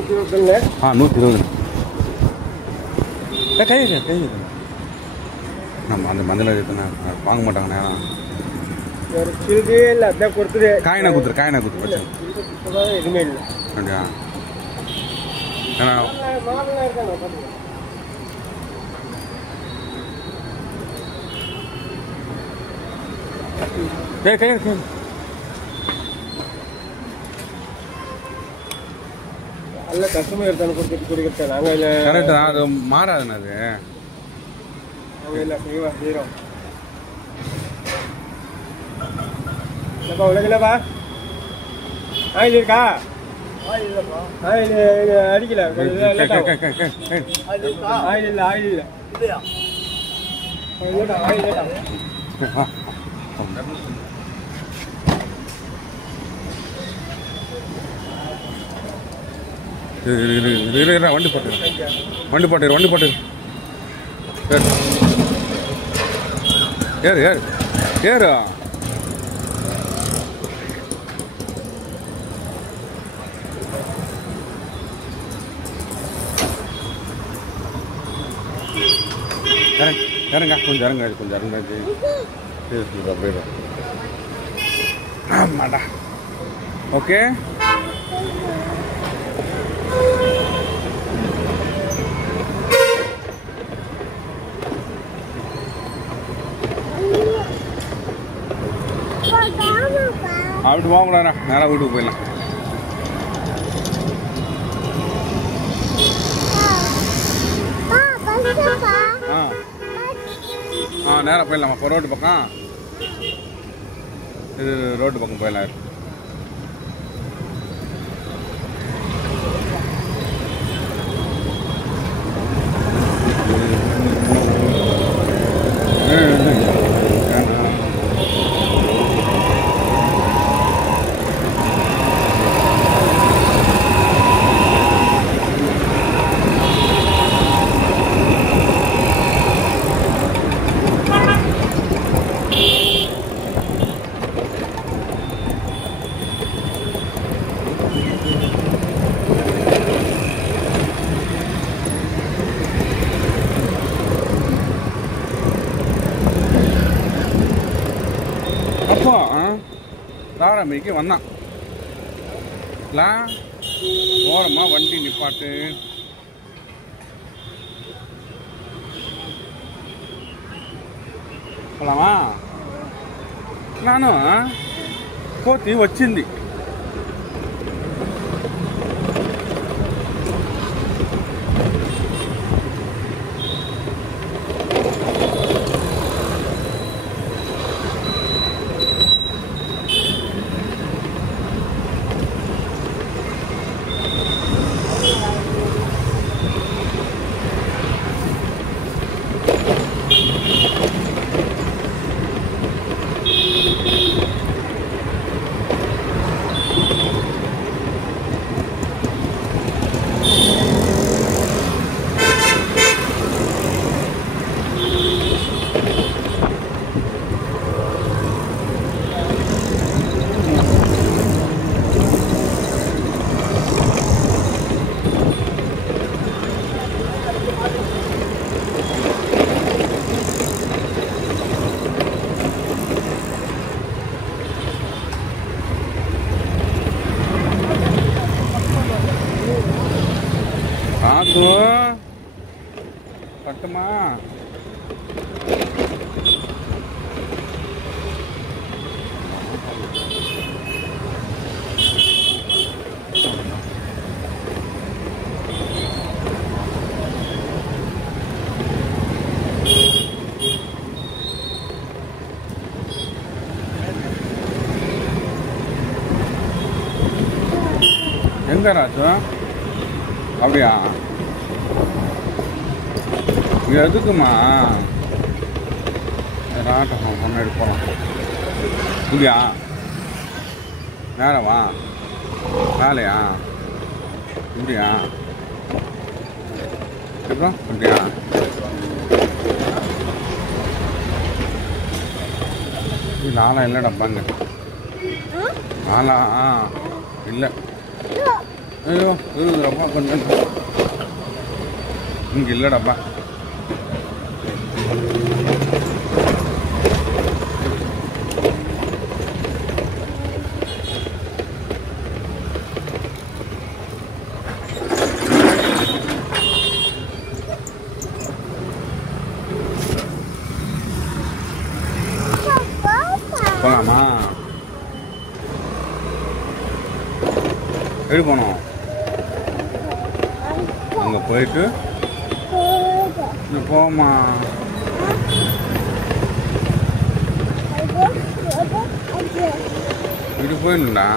120 கை நம்ம அந்த மஞ்சள் வாங்க மாட்டாங்க நேரம் காயினா குத்துரு வச்சு எதுவுமே இல்லை அப்படியா ஏன்னா கை நல்ல கஸ்டமர் எடுத்தாலும் கொடுக்குறேன் நாங்கள் இல்லை கரெக்டு தான் அது மாறாதுண்ணா அது நாங்கள் இல்லை செய்கிறோம் இல்லைப்பா உலகில்லப்பா ஆயில் இருக்கா ஆயில் அடிக்கல ஆயில் இல்லை ஆயில் வண்டி போட்டு ஏறு இறங்க கொஞ்சம் இறங்க அப்படியே ஆமாடா ஓகே அப்படி போகக்கூடாதா நேராக வீட்டுக்கு போயிடலாம் நேராக போயிடலாமா இப்போ ரோட்டு பக்கம் இது ரோட்டு பக்கம் போயிடலாம் தாராமிக்கு வந்தான் ஓரமா வண்டி நிப்பாட்டு போலாமா நானும் కోతి వచ్చింది கட்டுமா எங்க ராஜு அப்படியா எதுக்குமா ஆட்டம் முன்னாடி போகிறோம் இல்லையா நேரவா வேலையா இப்படியா அப்புறம் அப்படியா நாளா இல்லை டப்பாங்க நாளா இல்லை ஐயோ இருக்குதுப்பா கொஞ்சம் இங்கே இல்லைடாப்பா. போகலாமா? எப்படி போனோம்? அங்கே போயிட்டு போமா இது போயிடணும்டா.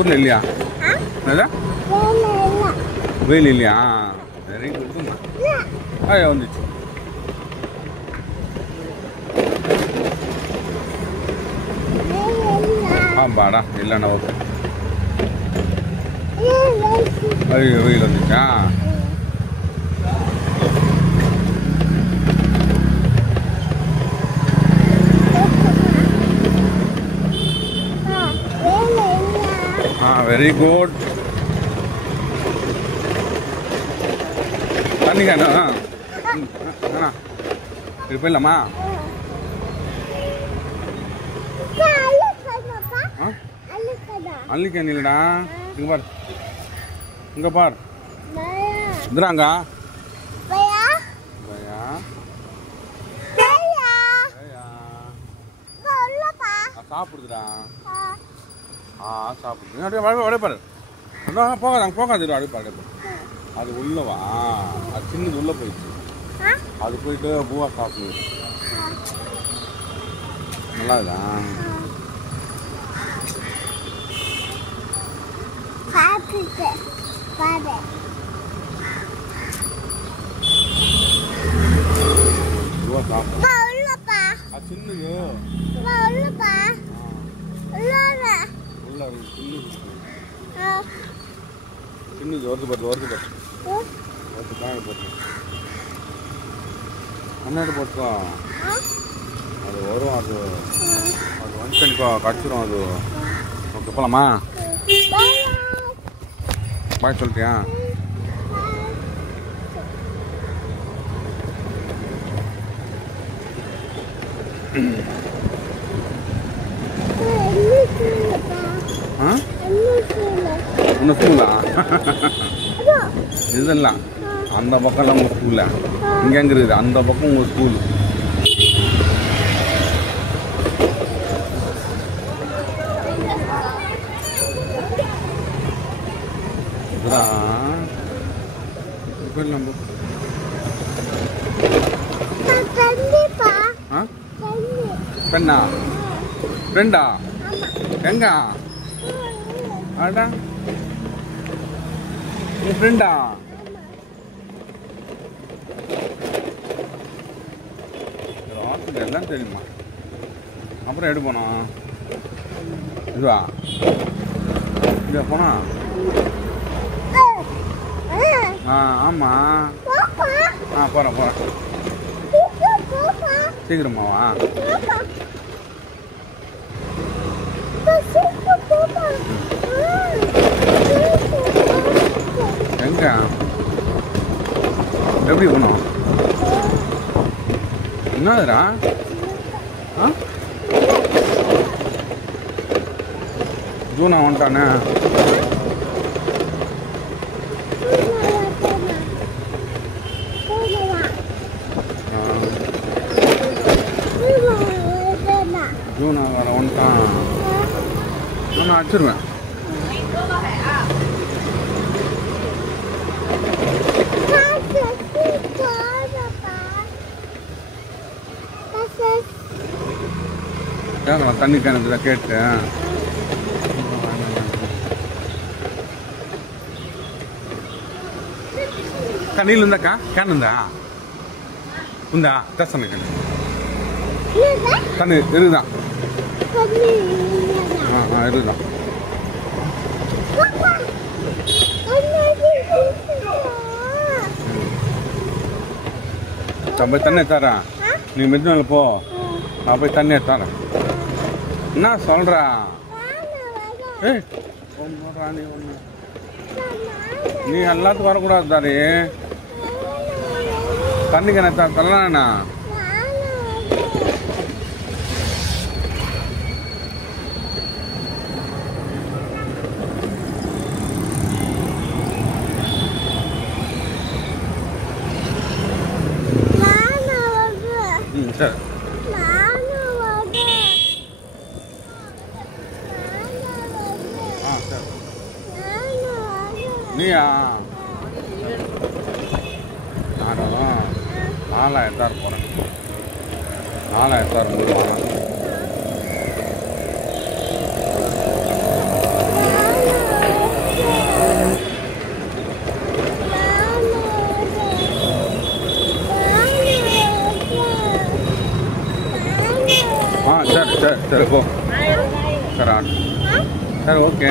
ஊரில் இல்லையா? வெயில் இல்லையா? Very good. ஐயா வந்துச்சு. ஆமாடா இல்லைண்ணா ஓகே. ஐயோ வெயில் வந்துச்சா? Very good. தண்ணிக்காண்ணா அண்ணா இது போயிடலாமா? அள்ளிக்கண்ணி இல்லைடா. இங்கே பார், இங்கே பார், இதுறாங்க சாப்பிடுதுடா. சாப்பிடுது. அப்படியே வடைப்பாரு. போகாதாங்க போகாது. அடைப்பாரு. அது உள்ளவா? அது சின்னது உள்ள போயிடுச்சு. அது போயிட்டு பூவா சாப்பிடுது. நல்லாதா? பூவா சாப்பிடு. அது சின்னது சின்னது வருது பாரு. வருது காய போட்டு முன்னாடி போட்டுக்கோ. அது வரும். அது வந்துச்சு கடிச்சிடும். அது ஓகே போகலாமா? பாய் சொல்லிட்டியா? இன்னும் ஸ்கூலா? இதெல்லாம் அந்த பக்கம்லாம் உங்கள் ஸ்கூல்ல. இங்கே எங்கே இருக்குது? அந்த பக்கம் உங்கள் ஸ்கூல். பெண்ணா? ஃப்ரெண்டா? எங்க? ஆடா உன் ஃப்ரெண்டா? எல்லாம் தெரியுமா? அப்புறம் எப்படி போனோம்? இதுவா இங்கே போனா? ஆமாம். போகிறேன். சீக்கிரமாவா? எங்க? எப்படி போனோம்? என்னதுடா? ஜூனா வந்துட்டானே. ஜூனா வேற வந்துட்டான். நான் அடிச்சிருவேன். தண்ணி கேனதுல கேட்டேன். నీళ్ళు ఉందాక క్యాన్ ఉందా తెస్తాను தண்ணி இருக்குதான். இருக்குதான். நான் போய் தண்ணி தரேன். நீ மெதுவாக போ. நான் போய் தண்ணியை தரேன். என்ன சொல்கிறா? ஏய் நீ ஒன்று நீ எல்லாத்துக்கும் வரக்கூடாது தாரி. தண்ணிக்கு என்ன தரலாண்ணா? சரி சரி. நீயா? நானும் 4000 போகிறேன். 4000 போகிறேன். சரி சரி சரி போ. சரி சரி ஓகே.